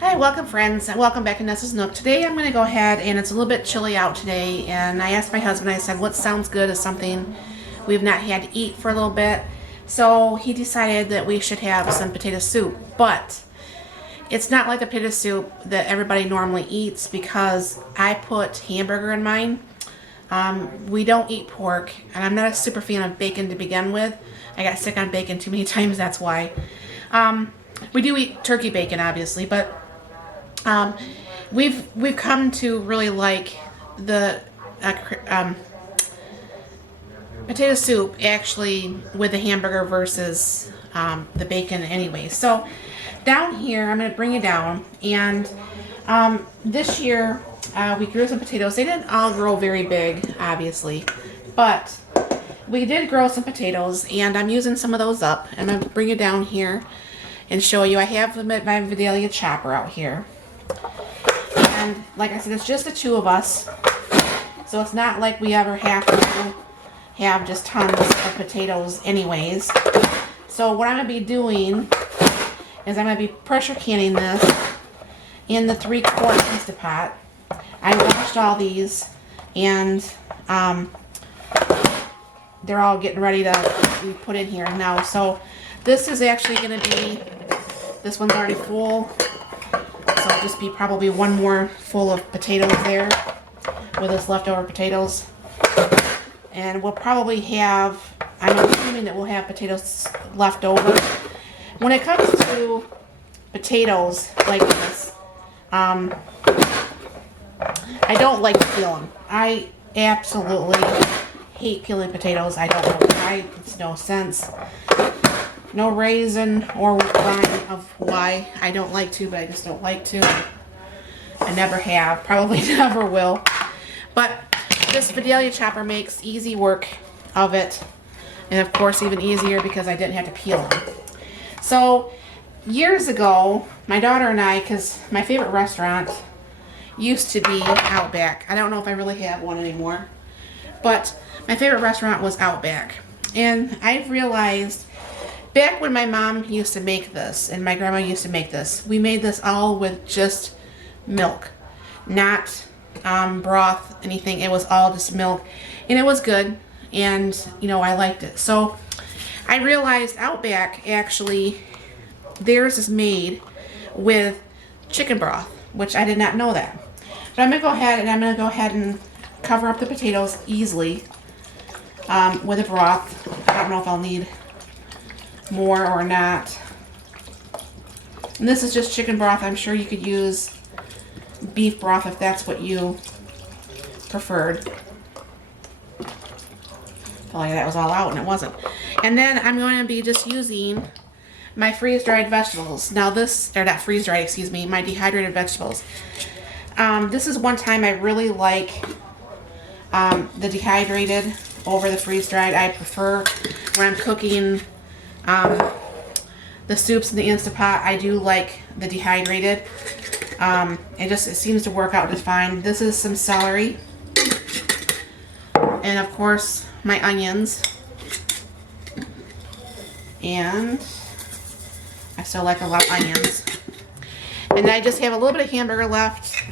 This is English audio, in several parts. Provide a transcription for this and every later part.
Hi, welcome friends, and welcome back to Nessa's Nook. Today I'm going to go ahead, and it's a little bit chilly out today, and I asked my husband, I said, what sounds good as something we've not had to eat for a little bit. So he decided that we should have some potato soup, but it's not like the potato soup that everybody normally eats because I put hamburger in mine. We don't eat pork, and I'm not a super fan of bacon to begin with. I got sick on bacon too many times, that's why. We do eat turkey bacon, obviously, but we've come to really like the potato soup actually with the hamburger versus the bacon anyway. So down here, I'm going to bring it down, and this year we grew some potatoes. They didn't all grow very big, obviously, but we did grow some potatoes, and I'm using some of those up. I'm going to bring it down here and show you. I have my Vidalia chopper out here. And like I said, it's just the two of us. So it's not like we ever have to have just tons of potatoes anyways. So what I'm going to be doing is I'm going to be pressure canning this in the 3-quart Instant Pot. I washed all these, and they're all getting ready to be put in here now. So this is actually going to be, this one's already full. So it'll just be probably one more full of potatoes there with this leftover potatoes. And we'll probably have, I'm assuming that we'll have potatoes left over. When it comes to potatoes like this, I don't like to peel them. I absolutely hate peeling potatoes. I don't know why. It's no sense. No reason or rhyme of why I don't like to, but I just don't like to. I never have. Probably never will. But this Vidalia chopper makes easy work of it. And of course even easier because I didn't have to peel them. So years ago, my daughter and I, because my favorite restaurant used to be Outback. I don't know if I really have one anymore. But my favorite restaurant was Outback. And I've realized back when my mom used to make this and my grandma used to make this, we made this all with just milk. Not broth, anything. It was all just milk. And it was good. And, you know, I liked it. So I realized Outback actually, theirs is made with chicken broth, which I did not know that. But I'm going to go ahead and cover up the potatoes easily with a broth. I don't know if I'll need more or not. And this is just chicken broth. I'm sure you could use beef broth if that's what you preferred. Felt like that was all out and it wasn't. And then I'm going to be just using my freeze-dried vegetables. Now this, or not freeze-dried, excuse me, my dehydrated vegetables. This is one time I really like the dehydrated over the freeze-dried. I prefer when I'm cooking the soups in the Instant Pot, I do like the dehydrated. It seems to work out just fine. This is some celery. And of course, my onions. And I still like a lot of onions. And I just have a little bit of hamburger left.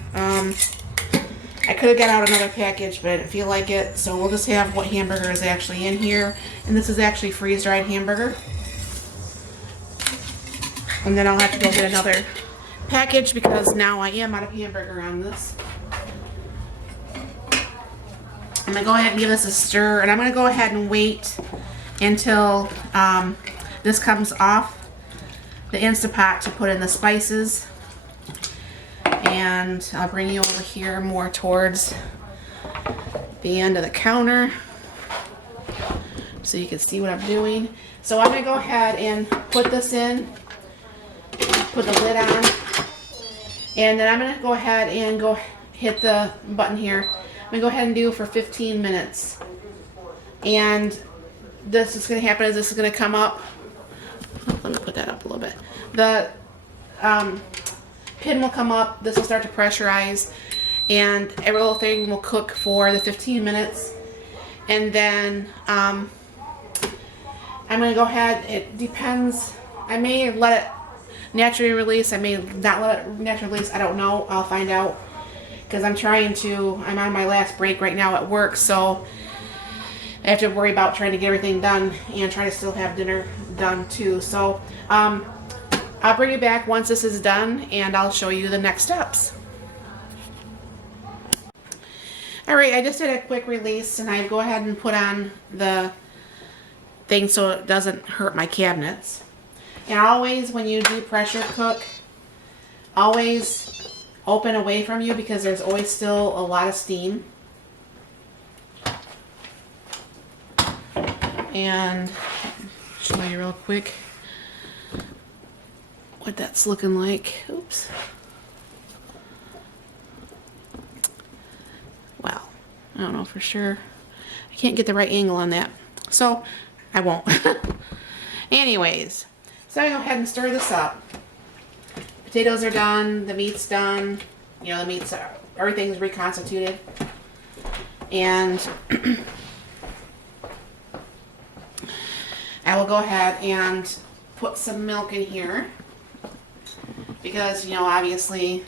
I could have got out another package, but I didn't feel like it. So we'll just have what hamburger is actually in here. And this is actually freeze-dried hamburger. And then I'll have to go get another package because now I am out of hamburger on this. I'm going to go ahead and give this a stir. And I'm going to go ahead and wait until this comes off the Instant Pot to put in the spices. And I'll bring you over here more towards the end of the counter so you can see what I'm doing. So I'm going to go ahead and put this in, put the lid on, and then I'm going to go ahead and go hit the button here. I'm going to go ahead and do for 15 minutes. And this is going to happen is this is going to come up. Let me put that up a little bit. The pin will come up, this will start to pressurize, and every little thing will cook for the 15 minutes. And then I'm going to go ahead, it depends, I may let it naturally release. I may not let it naturally release. I don't know. I'll find out. Because I'm on my last break right now at work, so I have to worry about trying to get everything done and try to still have dinner done too. So I'll bring you back once this is done and I'll show you the next steps. Alright, I just did a quick release and I go ahead and put on the thing so it doesn't hurt my cabinets. And always when you do pressure cook, always open away from you because there's always still a lot of steam. And show you real quick what that's looking like. Oops. Well, I don't know for sure. I can't get the right angle on that, so I won't. Anyways, so I go ahead and stir this up. Potatoes are done, the meat's done, you know, everything's reconstituted. And I will go ahead and put some milk in here because, you know, obviously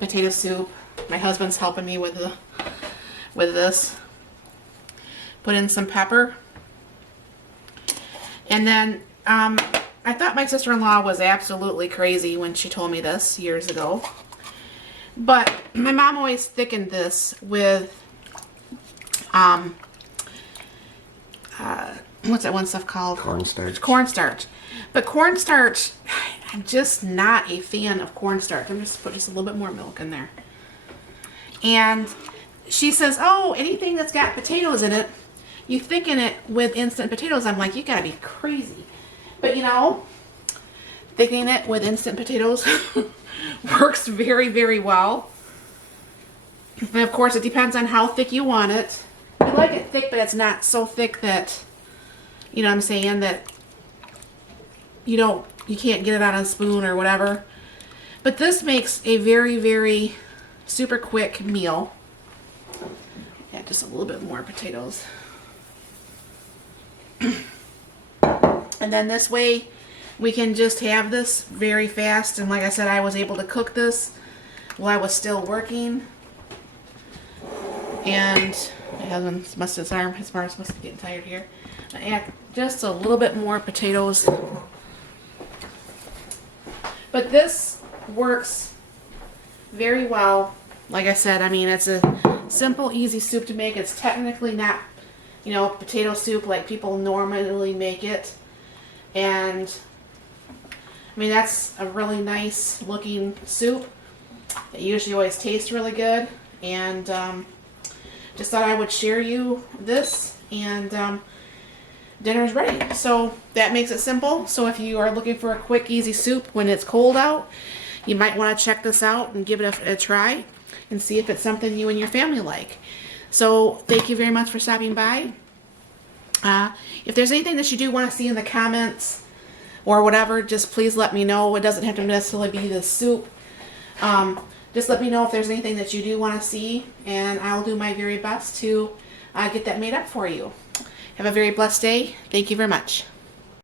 potato soup, my husband's helping me with this. Put in some pepper. And then I thought my sister-in-law was absolutely crazy when she told me this years ago. But my mom always thickened this with, what's that one stuff called? Cornstarch. Cornstarch. But cornstarch, I'm just not a fan of cornstarch. I'm just put just a little bit more milk in there. And she says, oh, anything that's got potatoes in it, you thicken it with instant potatoes. I'm like, you gotta be crazy. But you know, thickening it with instant potatoes works very, very well. And of course, it depends on how thick you want it. We like it thick, but it's not so thick that, you know what I'm saying, that you can't get it on a spoon or whatever. But this makes a very, very super quick meal. Yeah, just a little bit more potatoes. And then this way we can just have this very fast. And like I said, I was able to cook this while I was still working. And my husband his arms must be getting tired here. I add just a little bit more potatoes. But this works very well. Like I said, I mean, it's a simple, easy soup to make. It's technically not, you know, potato soup like people normally make it. And I mean, that's a really nice looking soup. It usually always tastes really good. And just thought I would share you this, and dinner's ready. So that makes it simple. So if you are looking for a quick, easy soup when it's cold out, you might want to check this out and give it a try and see if it's something you and your family like. So thank you very much for stopping by. If there's anything that you do want to see in the comments or whatever, just please let me know. It doesn't have to necessarily be the soup. Just let me know if there's anything that you do want to see, and I'll do my very best to get that made up for you. Have a very blessed day. Thank you very much.